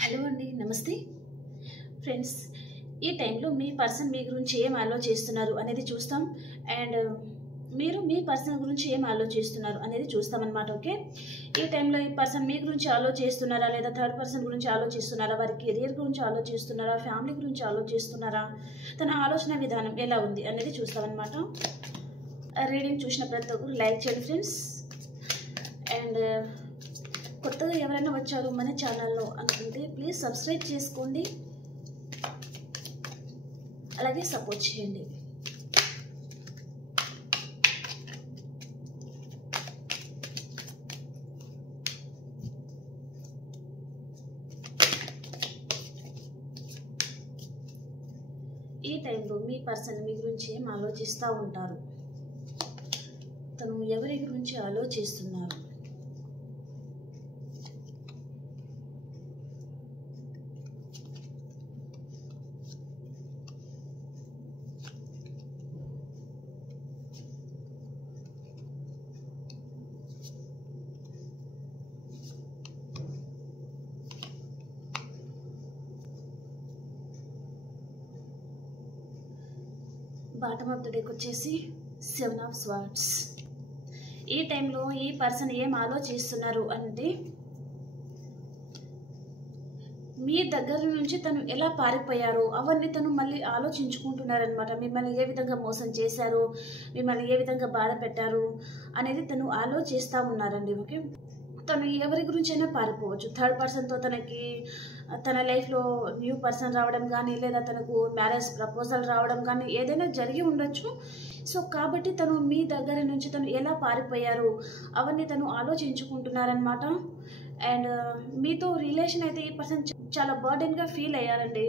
Hello అండి, నమస్తే friends. ఈ టైంలో మీ పర్సన్ మీ గురించి ఏం ఆలోచిస్తున్నారు అనేది చూస్తాం. అండ్ మీరు మీ పర్సన్ గురించి ఏం ఆలోచిస్తున్నారు అనేది చూస్తామన్నమాట. ఓకే, ఈ టైంలో ఈ పర్సన్ మీ గురించి ఆలోచిస్తున్నారా, లేదా థర్డ్ పర్సన్ గురించి ఆలోచిస్తున్నారా, వారి కెరియర్ గురించి ఆలోచిస్తున్నారా, ఫ్యామిలీ గురించి ఆలోచిస్తున్నారా, తన ఆలోచన విధానం ఎలా ఉంది అనేది చూస్తామన్నమాట. రీడింగ్ చూసిన ప్రతి ఒక్కరు లైక్ చేయండి ఫ్రెండ్స్. అండ్ కొత్తగా ఎవరైనా వచ్చారు మన ఛానల్లో అనుకుంటే ప్లీజ్ సబ్స్క్రైబ్ చేసుకోండి, అలాగే సపోర్ట్ చేయండి. ఈ టైంలో మీ పర్సన్ మీ గురించి ఏం ఆలోచిస్తూ ఉంటారు, తను ఎవరి గురించి ఆలోచిస్తున్నారు, బాటమ్ ఆఫ్ ద డేకి వచ్చేసి 7 ఆఫ్ స్వార్డ్స్. ఈ టైంలో ఈ పర్సన్ ఏం ఆలోచిస్తున్నారు అంటే, మీ దగ్గర నుంచి తను ఎలా పారిపోయారో అవన్నీ తను మళ్ళీ ఆలోచించుకుంటున్నారనమాట. మిమ్మల్ని ఏ విధంగా మోసం చేశారు, మిమ్మల్ని ఏ విధంగా బాధ పెట్టారు అనేది తను ఆలోచిస్తూ ఉన్నారండి. ఓకే, తను ఎవరి గురించైనా పారిపోవచ్చు. థర్డ్ పర్సన్తో తన లైఫ్లో న్యూ పర్సన్ రావడం కానీ, లేదా తనకు మ్యారేజ్ ప్రపోజల్ రావడం కానీ ఏదైనా జరిగి ఉండొచ్చు. సో కాబట్టి తను మీ దగ్గర నుంచి తను ఎలా పారిపోయారు అవన్నీ తను ఆలోచించుకుంటున్నారనమాట. అండ్ మీతో రిలేషన్ అయితే ఈ పర్సన్ చాలా బర్డెన్గా ఫీల్ అయ్యారండి.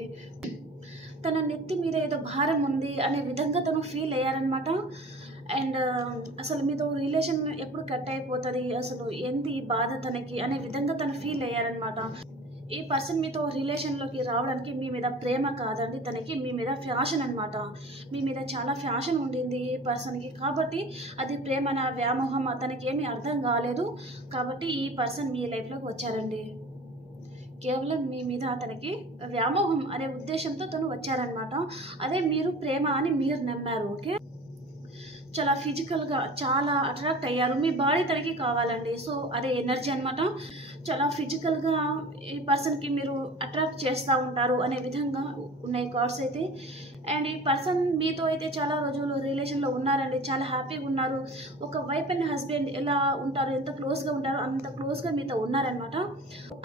తన నెత్తి మీద ఏదో భారం ఉంది అనే విధంగా తను ఫీల్ అయ్యారనమాట. అండ్ అసలు మీతో రిలేషన్ ఎప్పుడు కట్ అయిపోతుంది, అసలు ఏంది బాధ తనకి అనే విధంగా తను ఫీల్ అయ్యారనమాట. ఈ పర్సన్ మీతో రిలేషన్లోకి రావడానికి మీ మీద ప్రేమ కాదండి, తనకి మీ మీద ఫ్యాషన్ అనమాట. మీ మీద చాలా ఫ్యాషన్ ఉండింది ఈ పర్సన్కి. కాబట్టి అది ప్రేమన వ్యామోహం తనకి ఏమీ అర్థం కాలేదు. కాబట్టి ఈ పర్సన్ మీ లైఫ్లోకి వచ్చారండి. కేవలం మీ మీద అతనికి వ్యామోహం అనే ఉద్దేశంతో తను వచ్చారనమాట. అదే మీరు ప్రేమ అని మీరు నమ్మారు. ఓకే, చాలా ఫిజికల్గా చాలా అట్రాక్ట్ అయ్యారు. మీ బాడీ తనకి కావాలండి. సో అదే ఎనర్జీ అనమాట. చాలా ఫిజికల్గా ఈ పర్సన్కి మీరు అట్రాక్ట్ చేస్తూ ఉంటారు అనే విధంగా ఉన్నాయి కార్డ్స్ అయితే. అండ్ ఈ పర్సన్ మీతో అయితే చాలా రోజులు రిలేషన్లో ఉన్నారండి, చాలా హ్యాపీగా ఉన్నారు. ఒక వైఫ్ అండ్ హస్బెండ్ ఎలా ఉంటారు, ఎంత క్లోజ్గా ఉంటారో అంత క్లోజ్గా మీతో ఉన్నారనమాట.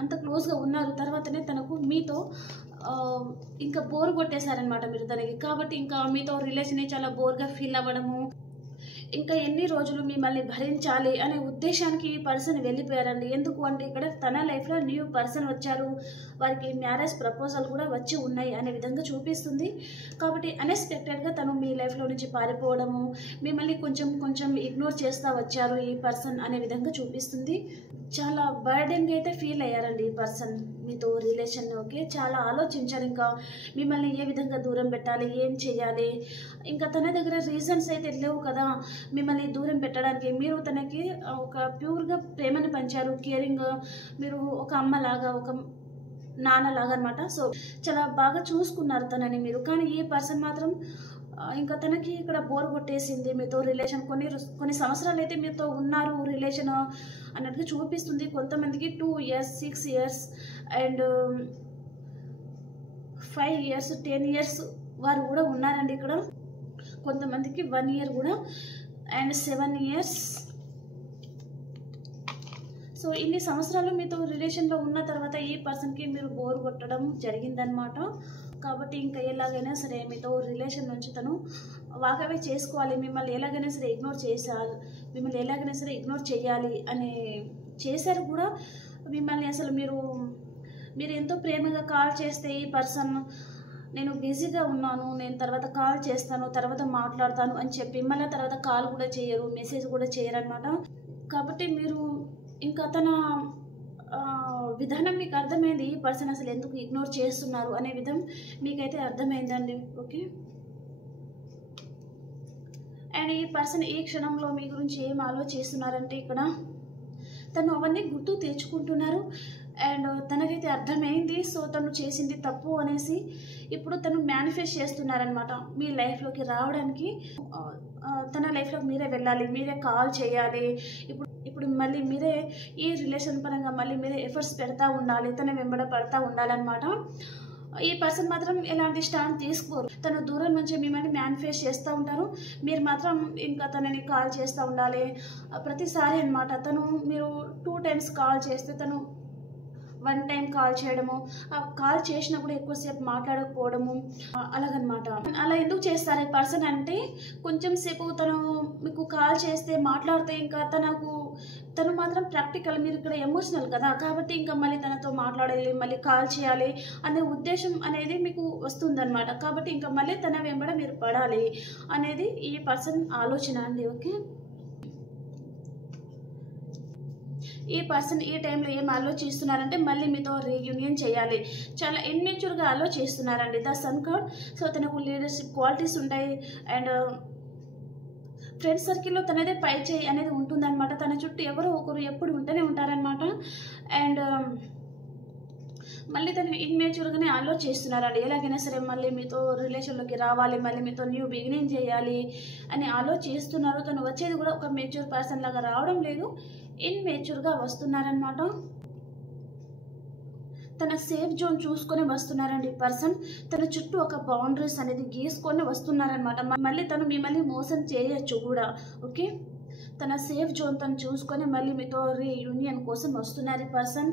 అంత క్లోజ్గా ఉన్నారు. తర్వాతనే తనకు మీతో ఇంకా బోర్ కొట్టేశారనమాట మీరు తనకి. కాబట్టి ఇంకా మీతో రిలేషన్ చాలా బోర్గా ఫీల్ అవ్వడము, ఇంకా ఎన్ని రోజులు మిమ్మల్ని భరించాలి అనే ఉద్దేశానికి ఈ పర్సన్ వెళ్ళిపోయారండి. ఎందుకు అంటే ఇక్కడ తన లైఫ్లో న్యూ పర్సన్ వచ్చారు, వారికి మ్యారేజ్ ప్రపోజల్ కూడా వచ్చి ఉన్నాయి అనే విధంగా చూపిస్తుంది. కాబట్టి అన్ఎక్స్పెక్టెడ్గా తను మీ లైఫ్లో నుంచి పారిపోవడము, మిమ్మల్ని కొంచెం కొంచెం ఇగ్నోర్ చేస్తూ వచ్చారు ఈ పర్సన్ అనే విధంగా చూపిస్తుంది. చాలా బర్డెన్గా అయితే ఫీల్ అయ్యారండి ఈ పర్సన్ మీతో రిలేషన్. ఓకే, చాలా ఆలోచించారు ఇంకా మిమ్మల్ని ఏ విధంగా దూరం పెట్టాలి, ఏం చేయాలి. ఇంకా తన దగ్గర రీజన్స్ అయితే లేవు కదా మిమ్మల్ని దూరం పెట్టడానికి. మీరు తనకి ఒక ప్యూర్గా ప్రేమను పంచారు, కేరింగ్, మీరు ఒక అమ్మలాగా ఒక నాన్నలాగా అనమాట. సో చాలా బాగా చూసుకున్నారు తనని మీరు. కానీ ఈ పర్సన్ మాత్రం ఇంకా తనకి ఇక్కడ బోర్ కొట్టేసింది మీతో రిలేషన్. కొన్ని సంవత్సరాలు అయితే మీతో ఉన్నారు రిలేషన్ అన్నట్టుగా చూపిస్తుంది. కొంతమందికి 2 years 6 years and 5 years 10 years వారు కూడా ఉన్నారండి ఇక్కడ. కొంతమందికి 1 year కూడా అండ్ 7 years. సో ఇన్ని సంవత్సరాలు మీతో రిలేషన్లో ఉన్న తర్వాత ఈ పర్సన్కి మీరు బోర్ కొట్టడం జరిగిందనమాట. కాబట్టి ఇంకా ఎలాగైనా సరే మీతో రిలేషన్ నుంచి తను వాకవే చేసుకోవాలి, మిమ్మల్ని ఎలాగైనా సరే ఇగ్నోర్ చేశారు, మిమ్మల్ని ఎలాగైనా సరే ఇగ్నోర్ చేయాలి అని చేశారు కూడా. మిమ్మల్ని అసలు మీరు ఎంతో ప్రేమగా కాల్ చేస్తే ఈ పర్సన్ నేను బిజీగా ఉన్నాను, నేను తర్వాత కాల్ చేస్తాను, తర్వాత మాట్లాడతాను అని చెప్పి మళ్ళీ తర్వాత కాల్ కూడా చేయరు, మెసేజ్ కూడా చేయరనమాట. కాబట్టి మీరు ఇంకా తన విధానం మీకు అర్థమైంది. ఈ పర్సన్ అసలు ఎందుకు ఇగ్నోర్ చేస్తున్నారు అనే విధం మీకైతే అర్థమైందండి. ఓకే, అండ్ ఈ పర్సన్ ఈ క్షణంలో మీ గురించి ఏం ఆలోచిస్తున్నారంటే ఇక్కడ తను అవన్నీ గుర్తు తెచ్చుకుంటున్నారు. అండ్ తనకైతే అర్థమైంది. సో తను చేసింది తప్పు అనేసి ఇప్పుడు తను మేనిఫెస్ట్ చేస్తున్నారనమాట మీ లైఫ్లోకి రావడానికి. తన లైఫ్లోకి మీరే వెళ్ళాలి, మీరే కాల్ చేయాలి. ఇప్పుడు మళ్ళీ మీరే ఈ రిలేషన్ పరంగా మళ్ళీ మీరే ఎఫర్ట్స్ పెడతా ఉండాలి, తన వెంబడ పడతా ఉండాలన్నమాట. ఈ పర్సన్ మాత్రం ఎలాంటి స్టాండ్ తీసుకోరు. తను దూరం నుంచి మిమ్మల్ని మేనిఫెస్ట్ చేస్తూ ఉంటారు, మీరు మాత్రం ఇంకా తనని కాల్ చేస్తూ ఉండాలి ప్రతిసారి అనమాట. మీరు 2 times కాల్ చేస్తే తను 1 time కాల్ చేయడము, కాల్ చేసినప్పుడు ఎక్కువసేపు మాట్లాడకపోవడము, అలాగనమాట. అలా ఎందుకు చేస్తారు ఈ పర్సన్ అంటే, కొంచెం సేపు తను మీకు కాల్ చేస్తే మాట్లాడితే ఇంకా తను మాత్రం ప్రాక్టికల్, మీరు ఇక్కడ ఎమోషనల్ కదా, కాబట్టి ఇంకా మళ్ళీ తనతో మాట్లాడాలి, మళ్ళీ కాల్ చేయాలి అనే ఉద్దేశం అనేది మీకు వస్తుందన్నమాట. కాబట్టి ఇంకా మళ్ళీ తన వెంబడ మీరు పడాలి అనేది ఈ పర్సన్ ఆలోచన అండి. ఓకే, ఈ పర్సన్ ఈ టైంలో ఏం ఆలోచిస్తున్నారంటే మళ్ళీ మీతో రీయూనియన్ చేయాలి. చాలా ఇన్మెచ్యూర్గా ఆలోచిస్తున్నారండి ద సన్ కార్డ్. సో తనకు లీడర్షిప్ క్వాలిటీస్ ఉంటాయి అండ్ ఫ్రెండ్స్ సర్కిల్లో తనదే పై చేయి అనేది ఉంటుందన్నమాట. తన చుట్టూ ఎవరో ఒకరు ఎప్పుడు ఉంటూనే ఉంటారనమాట. అండ్ మళ్ళీ తను ఇన్మెచ్యూర్గానే ఆలోచిస్తున్నారండి. ఎలాగైనా సరే మళ్ళీ మీతో రిలేషన్లోకి రావాలి, మళ్ళీ మీతో న్యూ బిగినింగ్ చేయాలి అని ఆలోచిస్తున్నారు. తను వచ్చేది కూడా ఒక మెచ్యూర్ పర్సన్ లాగా రావడం లేదు, ఇన్మెచ్యూర్గా వస్తున్నారనమాట. తన సేఫ్ జోన్ చూసుకొని వస్తున్నారండి పర్సన్. తన చుట్టూ ఒక బౌండరీస్ అనేది గీసుకొని వస్తున్నారనమాట. మళ్ళీ తను మిమ్మల్ని మోసం చేయొచ్చు కూడా. ఓకే, తన సేఫ్ జోన్ తను చూసుకొని మళ్ళీ మీతో రీయూనియన్ కోసం వస్తున్నారు ఈ పర్సన్.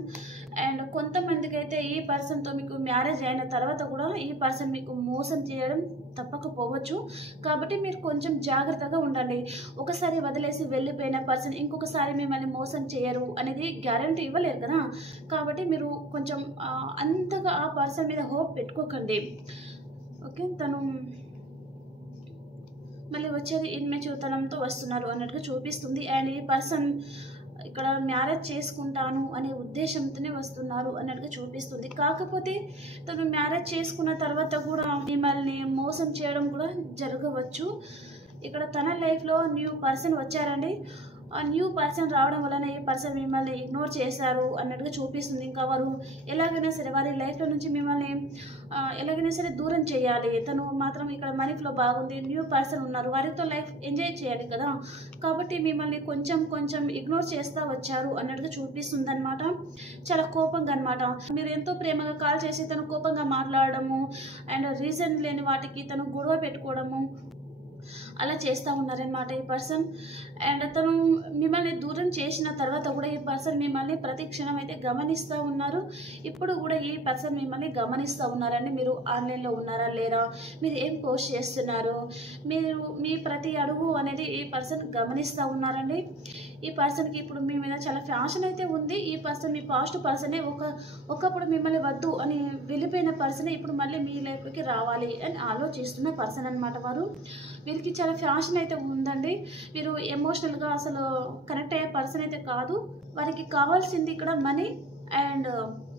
అండ్ కొంతమందికి అయితే ఈ పర్సన్తో మీకు మ్యారేజ్ అయిన తర్వాత కూడా ఈ పర్సన్ మీకు మోసం చేయడం తప్పకపోవచ్చు. కాబట్టి మీరు కొంచెం జాగ్రత్తగా ఉండండి. ఒకసారి వదిలేసి వెళ్ళిపోయిన పర్సన్ ఇంకొకసారి మిమ్మల్ని మోసం చేయరు అనేది గ్యారంటీ ఇవ్వలేరు కదా. కాబట్టి మీరు కొంచెం అంతగా ఆ పర్సన్ మీద హోప్ పెట్టుకోకండి. ఓకే, తను మళ్ళీ వచ్చేది ఇన్మెచ్యూర్తనంతో వస్తున్నారు అన్నట్టుగా చూపిస్తుంది. అండ్ ఈ పర్సన్ ఇక్కడ మ్యారేజ్ చేసుకుంటాను అనే ఉద్దేశంతోనే వస్తున్నారు అన్నట్టుగా చూపిస్తుంది. కాకపోతే తను మ్యారేజ్ చేసుకున్న తర్వాత కూడా మిమ్మల్ని మోసం చేయడం కూడా జరగవచ్చు. ఇక్కడ తన లైఫ్లో న్యూ పర్సన్ వచ్చారండి. ఆ న్యూ పర్సన్ రావడం వలన ఈ పర్సన్ మిమ్మల్ని ఇగ్నోర్ చేశారు అన్నట్టుగా చూపిస్తుంది. ఇంకా వారు ఎలాగైనా సరే వారి లైఫ్లో నుంచి మిమ్మల్ని ఎలాగైనా సరే దూరం చేయాలి. తను మాత్రం ఇక్కడ మనీ ఫ్లో బాగుంది, న్యూ పర్సన్ ఉన్నారు, వారితో లైఫ్ ఎంజాయ్ చేయాలి కదా. కాబట్టి మిమ్మల్ని కొంచెం ఇగ్నోర్ చేస్తూ వచ్చారు అన్నట్టుగా చూపిస్తుంది అనమాట. చాలా కోపంగా అనమాట. మీరు ఎంతో ప్రేమగా కాల్ చేసి తను కోపంగా మాట్లాడడము అండ్ రీజన్ లేని వాటికి తను గొడవ పెట్టుకోవడము అలా చేస్తూ ఉన్నారనమాట ఈ పర్సన్. అండ్ తను మిమ్మల్ని దూరం చేసిన తర్వాత కూడా ఈ పర్సన్ మిమ్మల్ని ప్రతి క్షణం అయితే గమనిస్తూ ఉన్నారు. ఇప్పుడు కూడా ఈ పర్సన్ మిమ్మల్ని గమనిస్తూ ఉన్నారండి. మీరు ఆన్లైన్లో ఉన్నారా లేరా, మీరు ఏం పోస్ట్ చేస్తున్నారు, మీరు మీ ప్రతి అడుగు అనేది ఈ పర్సన్ గమనిస్తూ ఉన్నారండి. ఈ పర్సన్కి ఇప్పుడు మీ మీద చాలా ఫ్యాషన్ అయితే ఉంది. ఈ పర్సన్ మీ పాస్ట్ పర్సనే, ఒకప్పుడు మిమ్మల్ని వద్దు అని వెళ్ళిపోయిన పర్సనే ఇప్పుడు మళ్ళీ మీ లైఫ్లోకి రావాలి అని ఆలోచిస్తున్న పర్సన్ అనమాట వారు. వీరికి చాలా ఫ్యాషన్ అయితే ఉందండి. వీరు ఎమోషనల్గా అసలు కనెక్ట్ అయ్యే పర్సన్ అయితే కాదు. వారికి కావాల్సింది ఇక్కడ మనీ అండ్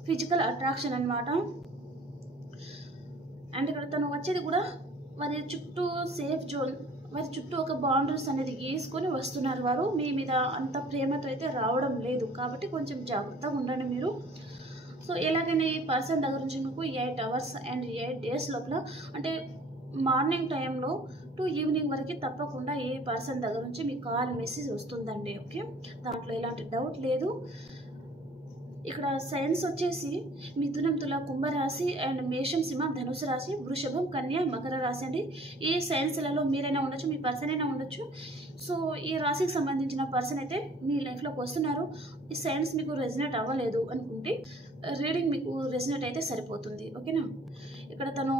ఫిజికల్ అట్రాక్షన్ అనమాట. అండ్ ఇక్కడ తను వచ్చేది కూడా వారి చుట్టూ సేఫ్ జోన్, వారి చుట్టూ ఒక బౌండరీస్ అనేది గీసుకొని వస్తున్నారు. వారు మీ మీద అంత ప్రేమతో అయితే రావడం లేదు. కాబట్టి కొంచెం జాగ్రత్తగా ఉండండి మీరు. సో ఎలాగైనా ఈ పర్సన్ దగ్గర నుంచి మీకు 8 hours అండ్ 8 days లోపల, అంటే మార్నింగ్ టైంలో టు ఈవినింగ్ వరకు తప్పకుండా ఏ పర్సన్ దగ్గర నుంచి మీకు కాల్ మెసేజ్ వస్తుందండి. ఓకే, దాంట్లో ఎలాంటి డౌట్ లేదు. ఇక్కడ సైన్స్ వచ్చేసి మిథునం, తుల, కుంభరాశి అండ్ మేషం, సింహ, ధనుసు రాశి, వృషభం, కన్య, మకర రాశి అండి. ఈ సైన్స్లలో మీరైనా ఉండొచ్చు, మీ పర్సన్ అయినా ఉండొచ్చు. సో ఈ రాశికి సంబంధించిన పర్సన్ అయితే మీ లైఫ్లోకి వస్తున్నారు. ఈ సైన్స్ మీకు రెజినేట్ అవ్వలేదు అనుకుంటే రీడింగ్ మీకు రెజినేట్ అయితే సరిపోతుంది. ఓకేనా, ఇక్కడ తను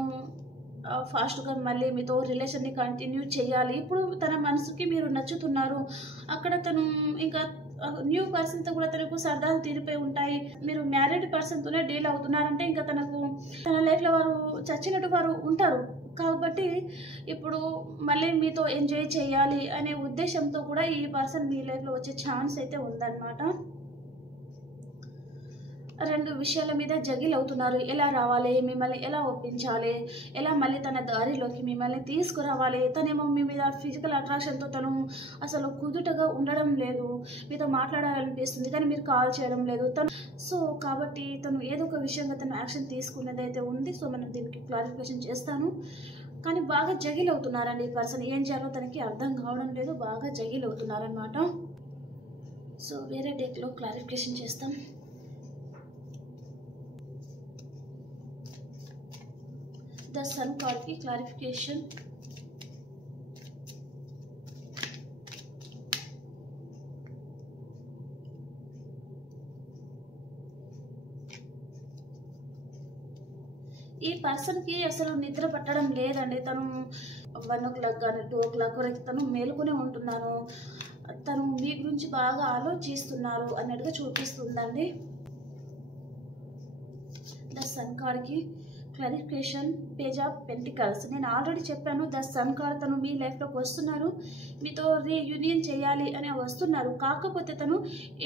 ఫాస్ట్గా మళ్ళీ మీతో రిలేషన్ని కంటిన్యూ చేయాలి. ఇప్పుడు తన మనసుకి మీరు నచ్చుతున్నారు. అక్కడ తను ఇంకా న్యూ పర్సన్తో కూడా తనకు సరదాలు తీరిపోయి ఉంటాయి. మీరు మ్యారీడ్ పర్సన్తోనే డీల్ అవుతున్నారంటే ఇంకా తన లైఫ్లో వారు చచ్చినట్టు వారు ఉంటారు. కాబట్టి ఇప్పుడు మళ్ళీ మీతో ఎంజాయ్ చేయాలి అనే ఉద్దేశంతో కూడా ఈ పర్సన్ మీ లైఫ్లో వచ్చే ఛాన్స్ అయితే ఉందన్నమాట. రెండు విషయాల మీద జగిల్ అవుతున్నారు. ఎలా రావాలి, మిమ్మల్ని ఎలా ఒప్పించాలి, ఎలా మళ్ళీ తన దారిలోకి మిమ్మల్ని తీసుకురావాలి. తనేమో మీ మీద ఫిజికల్ అట్రాక్షన్తో తను అసలు కుదుటగా ఉండడం లేదు. మీతో మాట్లాడాలనిపిస్తుంది కానీ మీరు కాల్ చేయడం లేదు తను. సో కాబట్టి తను ఏదో ఒక విషయంగా తను యాక్షన్ తీసుకున్నదైతే ఉంది. సో మనం దీనికి క్లారిఫికేషన్ చేస్తాను. కానీ బాగా జగిల్ అవుతున్నారండి ఈ పర్సన్. ఏం చేయాలో తనకి అర్థం కావడం లేదు. బాగా జగిల్ అవుతున్నారనమాట. సో వేరే డేక్లో క్లారిఫికేషన్ చేస్తాం. ద సన్ కార్డ్కి క్లారిఫికేషన్. ఈ పర్సన్కి అసలు నిద్ర పట్టడం లేదండి. తను 1 o'clock కానీ 2 o'clock వరకు తను మేలుకునే ఉంటున్నాను. తను మీ గురించి బాగా ఆలోచిస్తున్నారు అన్నట్టుగా చూపిస్తుందండి. ద సన్ కార్డ్కి క్లారిఫికేషన్. Page of pentacles. నేను ఆల్రెడీ చెప్పాను ద సన్ కార్డ్ తను మీ లైఫ్లోకి వస్తున్నారు, మీతో రీయూనియన్ చేయాలి అని వస్తున్నారు. కాకపోతే తను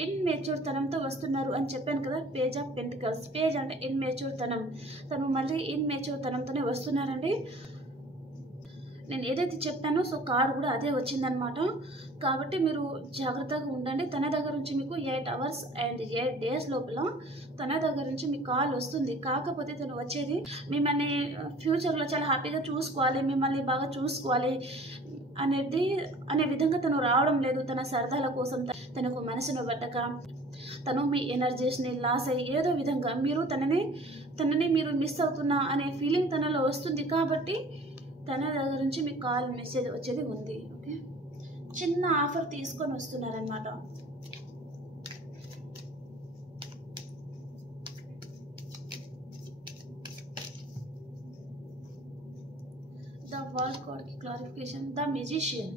ఇన్మెచ్యూర్ తనంతో వస్తున్నారు అని చెప్పాను కదా. Page of pentacles. పేజ్ అంటే ఇన్మెచ్యూర్ తనం. తను మళ్ళీ ఇన్మెచ్యూర్ తనంతోనే వస్తున్నారండి. నేను ఏదైతే చెప్పానో సో కార్డు కూడా అదే వచ్చిందనమాట. కాబట్టి మీరు జాగ్రత్తగా ఉండండి. తన దగ్గర నుంచి మీకు 8 hours అండ్ 8 days లోపల తన దగ్గర నుంచి మీకు కాల్ వస్తుంది. కాకపోతే తను వచ్చేది మిమ్మల్ని ఫ్యూచర్లో చాలా హ్యాపీగా చూసుకోవాలి, మిమ్మల్ని బాగా చూసుకోవాలి అనే విధంగా తను రావడం లేదు. తన సరదాల కోసం తనకు మనసును పట్టక తను మీ ఎనర్జీస్ని లాస్ అయ్యి ఏదో విధంగా మీరు తనని మీరు మిస్ అవుతున్నా అనే ఫీలింగ్ తనలో వస్తుంది. కాబట్టి తన దగ్గర నుంచి మీకు కాల్ మెసేజ్ వచ్చేది ఉంది. ఓకే, చిన్న ఆఫర్ తీసుకొని వస్తున్నారనమాట. ద వరల్డ్ కార్డ్కి క్లారిఫికేషన్. The musician.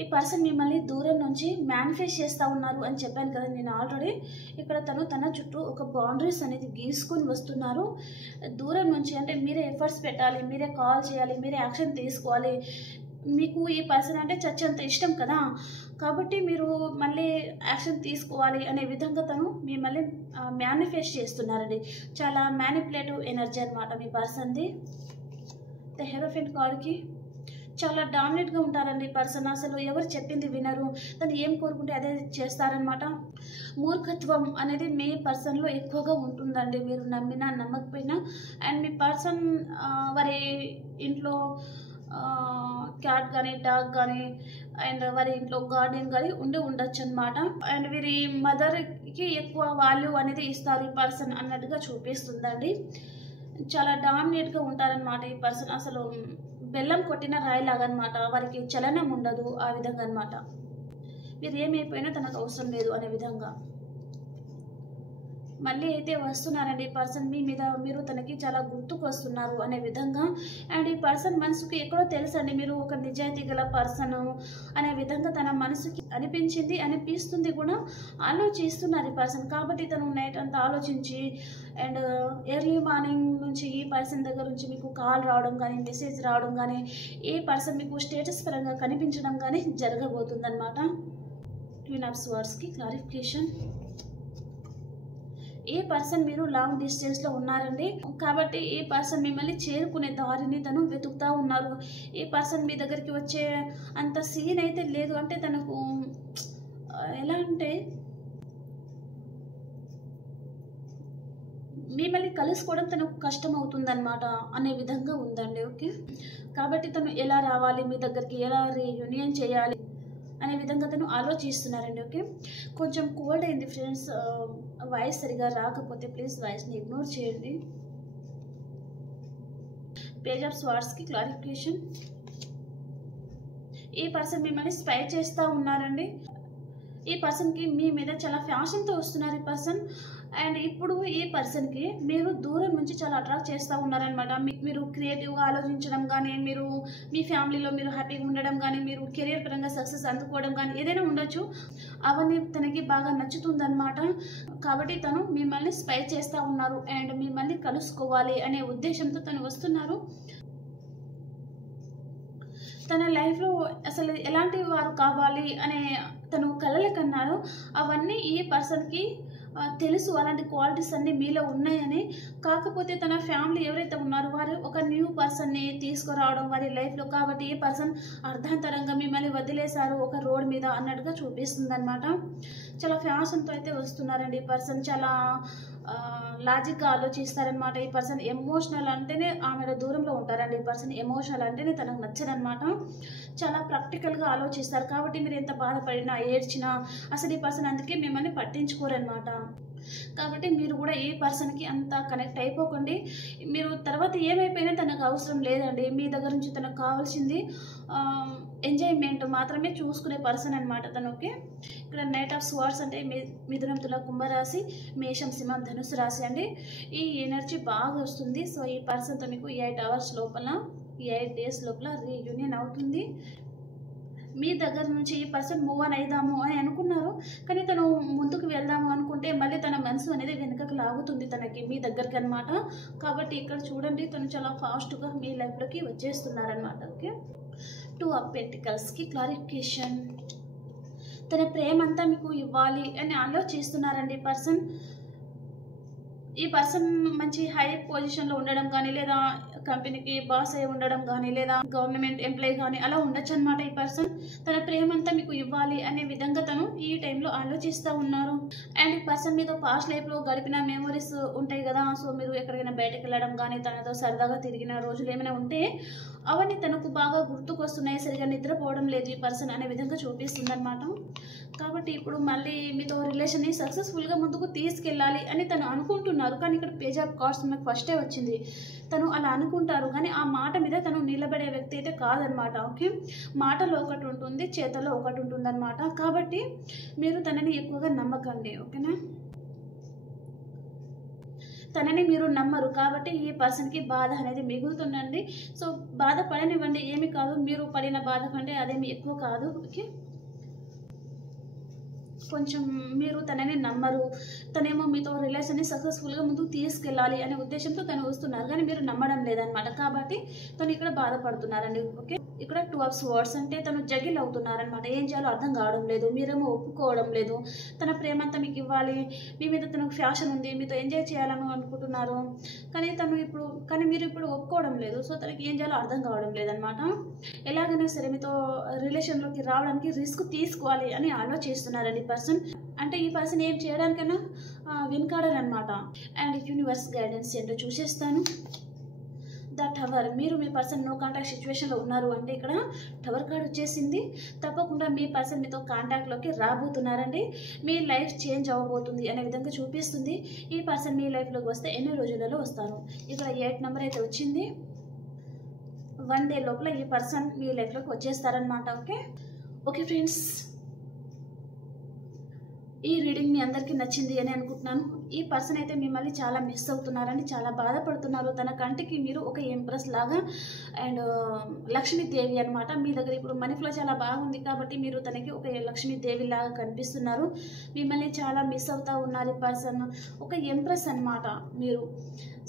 ఈ పర్సన్ మిమ్మల్ని దూరం నుంచి మేనిఫెస్ట్ చేస్తూ ఉన్నారు అని చెప్పాను కదా నేను ఆల్రెడీ. ఇక్కడ తన చుట్టూ ఒక బౌండరీస్ అనేది గీసుకొని వస్తున్నారు. దూరం నుంచి అంటే మీరే ఎఫర్ట్స్ పెట్టాలి, మీరే కాల్ చేయాలి, మీరే యాక్షన్ తీసుకోవాలి. మీకు ఈ పర్సన్ అంటే చచ్చేంత ఇష్టం కదా. కాబట్టి మీరు మళ్ళీ యాక్షన్ తీసుకోవాలి అనే విధంగా తను మిమ్మల్ని మేనిఫెస్ట్ చేస్తున్నారండి. చాలా మ్యానిపులేటివ్ ఎనర్జీ అనమాట మీ పర్సన్ది. ద హెరోఫెంట్ కార్డ్కి చాలా డామినేట్గా ఉంటారండి పర్సన్. అసలు ఎవరు చెప్పింది వినరు. తను ఏం కోరుకుంటే అదే చేస్తారనమాట. మూర్ఖత్వం అనేది మీ పర్సన్లో ఎక్కువగా ఉంటుందండి, మీరు నమ్మినా నమ్మకపోయినా. అండ్ మీ పర్సన్ వారి ఇంట్లో క్యాట్ కానీ డాగ్ కానీ అండ్ వారి ఇంట్లో గార్డెన్ కానీ ఉండొచ్చు అనమాట. అండ్ వీరి మదర్కి ఎక్కువ వాల్యూ అనేది ఇస్తారు ఈ పర్సన్ అన్నట్టుగా చూపిస్తుందండి. చాలా డామినేట్గా ఉంటారనమాట ఈ పర్సన్. అసలు బెల్లం కొట్టిన రాయిలాగా అనమాట. వారికి చలనం ఉండదు ఆ విధంగా అనమాట. మీరు ఏమైపోయినా తనకు అవసరం లేదు అనే విధంగా. మళ్ళీ అయితే వస్తున్నారండి ఈ పర్సన్ మీ మీద. మీరు తనకి చాలా గుర్తుకు వస్తున్నారు అనే విధంగా. అండ్ ఈ పర్సన్ మనసుకి ఎక్కడో తెలుసండి మీరు ఒక నిజాయితీ గల పర్సన్ అనే విధంగా తన మనసుకి అనిపిస్తుంది కూడా. ఆలోచిస్తున్నారు ఈ పర్సన్. కాబట్టి తను నైట్ అంతా ఆలోచించి అండ్ ఎర్లీ మార్నింగ్ నుంచి ఈ పర్సన్ దగ్గర నుంచి మీకు కాల్ రావడం కానీ మెసేజ్ రావడం కానీ ఈ పర్సన్ మీకు స్టేటస్ పరంగా కనిపించడం కానీ జరగబోతుందన్నమాట. క్వీన్ ఆఫ్ స్వర్డ్స్కి క్లారిఫికేషన్. ఈ పర్సన్ మీరు లాంగ్ డిస్టెన్స్లో ఉన్నారండి. కాబట్టి ఈ పర్సన్ మిమ్మల్ని చేరుకునే దారిని తను వెతుకుతూ ఉన్నారు. ఈ పర్సన్ మీ దగ్గరికి వచ్చే అంత సీన్ అయితే లేదు. అంటే తనకు ఎలా అంటే మిమ్మల్ని కలుసుకోవడం తనకు కష్టం అవుతుందన్నమాట అనే విధంగా ఉందండి. ఓకే, కాబట్టి తను ఎలా రావాలి మీ దగ్గరికి, ఎలా రీయూనియన్ చేయాలి అనే విధంగా తను ఆలోచిస్తున్నారండి. ఓకే, కొంచెం కోల్డ్ అయింది ఫ్రెండ్స్. వాయిస్ సరిగా రాకపోతే ప్లీజ్ వాయిస్ని ఇగ్నోర్ చేయండి. పేజ్ ఆఫ్ స్వార్డ్స్కి క్లారిఫికేషన్. ఈ పర్సన్ మిమ్మల్ని స్పై చేస్తూ ఉన్నారండి. ఈ పర్సన్కి మీ మీద చాలా ఫ్యాషన్తో వస్తున్నారు ఈ పర్సన్. అండ్ ఇప్పుడు ఈ పర్సన్కి మీరు దూరం నుంచి చాలా అట్రాక్ట్ చేస్తూ ఉన్నారనమాట. మీరు క్రియేటివ్గా ఆలోచించడం కానీ, మీరు మీ ఫ్యామిలీలో మీరు హ్యాపీగా ఉండడం కానీ, మీరు కెరీర్ పరంగా సక్సెస్ అందుకోవడం కానీ ఏదైనా ఉండొచ్చు. అవన్నీ తనకి బాగా నచ్చుతుందన్నమాట. కాబట్టి తను మిమ్మల్ని స్పై చేస్తూ ఉన్నారు అండ్ మిమ్మల్ని కలుసుకోవాలి అనే ఉద్దేశంతో తను వస్తున్నారు. తన లైఫ్లో అసలు ఎలాంటి వారు కావాలి అనే తను కలలు కన్నారు. అవన్నీ ఈ పర్సన్కి తెలుసు అలాంటి క్వాలిటీస్ అన్నీ మీలో ఉన్నాయని. కాకపోతే తన ఫ్యామిలీ ఎవరైతే ఉన్నారో వారు ఒక న్యూ పర్సన్ని తీసుకురావడం వారి లైఫ్లో, కాబట్టి ఈ పర్సన్ అర్ధాంతరంగా మిమ్మల్ని వదిలేశారు ఒక రోడ్ మీద అన్నట్టుగా చూపిస్తుంది అనమాట. చాలా ఫ్యాషన్తో అయితే వస్తున్నారండి ఈ పర్సన్. చాలా లాజిక్గా ఆలోచిస్తారనమాట ఈ పర్సన్. ఎమోషనల్ అంటేనే ఆమె దూరంలో ఉంటారండి ఈ పర్సన్. ఎమోషనల్ అంటేనే తనకు నచ్చదనమాట. చాలా ప్రాక్టికల్గా ఆలోచిస్తారు. కాబట్టి మీరు ఎంత బాధపడినా ఏడ్చినా అసలు ఈ పర్సన్ అందుకే మిమ్మల్ని పట్టించుకోరనమాట. కాబట్టి మీరు కూడా ఈ పర్సన్కి అంత కనెక్ట్ అయిపోకండి. మీరు తర్వాత ఏమైపోయినా తనకు అవసరం లేదండి. మీ దగ్గర నుంచి తనకు కావాల్సింది ఎంజాయ్మెంట్ మాత్రమే చూసుకునే పర్సన్ అనమాట తనకి. ఇక్కడ నైట్ ఆఫ్ స్వార్డ్స్ అంటే మిథునం, తుల, కుంభరాశి, మేషం, సింహం, ధనుసు రాశి అండి. ఈ ఎనర్జీ బాగా వస్తుంది. సో ఈ పర్సన్తో మీకు 8 అవర్స్ లోపల 8 డేస్ లోపల రీయూనియన్ అవుతుంది. మీ దగ్గర నుంచి ఈ పర్సన్ మూవ్ ఆన్ అయిదాము అని అనుకున్నారు, కానీ తను ముందుకు వెళ్దాము అనుకుంటే మళ్ళీ తన మనసు అనేది వెనుకకు లాగుతుంది తనకి మీ దగ్గరికి అనమాట. కాబట్టి ఇక్కడ చూడండి తను చాలా ఫాస్ట్గా మీ లైఫ్లోకి వచ్చేస్తున్నారనమాట. ఓకే, 2 ఆఫ్ పెంటికల్స్కి క్లారిఫికేషన్. తన ప్రేమ అంతా మీకు ఇవ్వాలి అని ఆలోచిస్తున్నారండి పర్సన్. ఈ పర్సన్ మంచి హై పొజిషన్లో ఉండడం కానీ, లేదా కంపెనీకి బాస్ అయి ఉండడం కానీ, లేదా గవర్నమెంట్ ఎంప్లాయీ కానీ అలా ఉండొచ్చు అనమాట. ఈ పర్సన్ తన ప్రేమంతా మీకు ఇవ్వాలి అనే విధంగా తను ఈ టైంలో ఆలోచిస్తూ ఉన్నారు. అండ్ ఈ పర్సన్ మీతో పాస్ట్ లైఫ్లో గడిపిన మెమొరీస్ ఉంటాయి కదా. సో మీరు ఎక్కడికైనా బయటకు వెళ్ళడం కానీ, తనతో సరదాగా తిరిగిన రోజులు ఏమైనా ఉంటే అవన్నీ తనకు బాగా గుర్తుకొస్తున్నాయి. సరిగా నిద్రపోవడం లేదు ఈ పర్సన్ అనే విధంగా చూపిస్తుంది అనమాట. కాబట్టి ఇప్పుడు మళ్ళీ మీతో రిలేషన్ని సక్సెస్ఫుల్గా ముందుకు తీసుకెళ్ళాలి అని తను అనుకుంటున్నారు. కానీ ఇక్కడ పేజ్ ఆఫ్ కార్డ్స్ మనకు ఫస్టే వచ్చింది. తను అలా అనుకుంటారు కానీ ఆ మాట మీద తను నిలబడే వ్యక్తి అయితే కాదనమాట. ఓకే, మాటలో ఒకటి ఉంటుంది, చేతలో ఒకటి ఉంటుంది అనమాట. కాబట్టి మీరు తనని ఎక్కువగా నమ్మకండి. ఓకేనా, తనని మీరు నమ్మరు కాబట్టి ఈ పర్సన్కి బాధ అనేది మిగులుతుందండి. సో బాధ పడనివ్వండి, ఏమి కాదు. మీరు పడిన బాధ కంటే అదేమి ఎక్కువ కాదు. ఓకే, కొంచెం మీరు తనని నమ్మరు. తనేమో మీతో రిలేషన్ని సక్సెస్ఫుల్గా ముందుకు తీసుకెళ్ళాలి అనే ఉద్దేశంతో తను వస్తున్నారు, కానీ మీరు నమ్మడం లేదనమాట. కాబట్టి తను ఇక్కడ బాధపడుతున్నారండి. ఓకే, ఇక్కడ 2 ఆఫ్ స్వర్డ్స్ అంటే తను జగిల్ అవుతున్నారనమాట. ఏం చేయాలో అర్థం కావడం లేదు. మీరేమో ఒప్పుకోవడం లేదు. తన ప్రేమ అంతా మీకు ఇవ్వాలి, మీ మీద తనకు ఫ్యాషన్ ఉంది, మీతో ఎంజాయ్ చేయాలని అనుకుంటున్నారు, కానీ మీరు ఇప్పుడు ఒప్పుకోవడం లేదు. సో తనకి ఏం చేయాలో అర్థం కావడం లేదనమాట. ఎలాగైనా సరే మీతో రిలేషన్లోకి రావడానికి రిస్క్ తీసుకోవాలి అని ఆలోచిస్తున్నారండి పర్సన్. అంటే ఈ పర్సన్ ఏం చేయడానికైనా వెనుకాడరనమాట. అండ్ యూనివర్స్ గైడెన్స్ ఏంటో చూసేస్తాను. The tower. మీరు మీ పర్సన్ నో కాంటాక్ట్ సిచ్యువేషన్లో ఉన్నారు అంటే ఇక్కడ టవర్ కార్డ్ వచ్చేసింది. తప్పకుండా మీ పర్సన్ మీతో కాంటాక్ట్లోకి రాబోతున్నారండి. మీ లైఫ్ చేంజ్ అవ్వబోతుంది అనే విధంగా చూపిస్తుంది. ఈ పర్సన్ మీ లైఫ్లోకి వస్తే ఎన్ని రోజులలో వస్తారు. ఇక్కడ 8 నెంబర్ అయితే వచ్చింది. 1 డే లోపల ఈ పర్సన్ మీ లైఫ్లోకి వచ్చేస్తారనమాట. ఓకే ఫ్రెండ్స్, ఈ రీడింగ్ మీ అందరికీ నచ్చింది అని అనుకుంటున్నాను. ఈ పర్సన్ అయితే మిమ్మల్ని చాలా మిస్ అవుతున్నారని చాలా బాధపడుతున్నారు. తన కంటికి మీరు ఒక ఎంప్రెస్ లాగా అండ్ లక్ష్మీదేవి అనమాట. మీ దగ్గర ఇప్పుడు మనీ ఫ్లో చాలా బాగుంది కాబట్టి మీరు తనకి ఒక లక్ష్మీదేవి లాగా కనిపిస్తున్నారు. మిమ్మల్ని చాలా మిస్ అవుతూ ఉన్నారు ఈ పర్సన్. ఒక ఎంప్రెస్ అనమాట మీరు.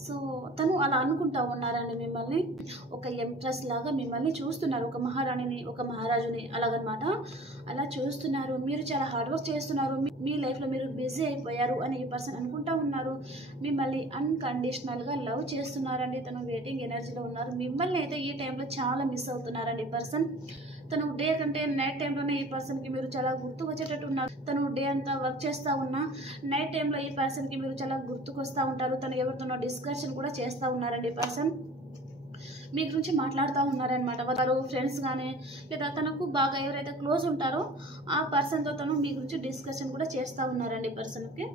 సో తను అలా అనుకుంటా ఉన్నారండి మిమ్మల్ని. ఒక ఎంప్రెస్ లాగా మిమ్మల్ని చూస్తున్నారు. ఒక మహారాణిని, ఒక మహారాజుని అలాగనమాట. అలా చూస్తున్నారు. మీరు చాలా హార్డ్ వర్క్ చేస్తున్నారు. మీ లైఫ్లో మీరు బిజీ అయిపోయారు అని ఈ పర్సన్ అనుకుంటా ఉన్నారు. మిమ్మల్ని అన్కండిషనల్గా లవ్ చేస్తున్నారండి. తను వెయిటింగ్ ఎనర్జీలో ఉన్నారు. మిమ్మల్ని అయితే ఈ టైంలో చాలా మిస్ అవుతున్నారండి ఈ పర్సన్. తను డే కంటే నైట్ టైంలోనే ఈ పర్సన్కి మీరు చాలా గుర్తుకు వచ్చేటట్టు ఉన్నారు. తను డే అంతా వర్క్ చేస్తూ ఉన్నా నైట్ టైంలో ఈ పర్సన్కి మీరు చాలా గుర్తుకొస్తూ ఉంటారు. తను ఎవరితోనో డిస్కషన్ కూడా చేస్తూ ఉన్నారండి ఈ పర్సన్. మీ గురించి మాట్లాడుతూ ఉన్నారనమాట. వారు ఫ్రెండ్స్ కానీ లేదా తనకు బాగా ఎవరైతే క్లోజ్ ఉంటారో ఆ పర్సన్తో తను మీ గురించి డిస్కషన్ కూడా చేస్తూ ఉన్నారండి ఈ పర్సన్కి.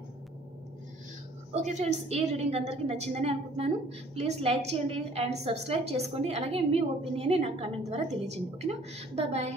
ఓకే ఫ్రెండ్స్, ఈ రీడింగ్ అందరికీ నచ్చిందని అనుకుంటున్నాను. ప్లీజ్ లైక్ చేయండి అండ్ సబ్స్క్రైబ్ చేసుకోండి. అలాగే మీ ఒపీనియన్ నాకు కామెంట్ ద్వారా తెలియజేయండి. ఓకేనా, బాయ్.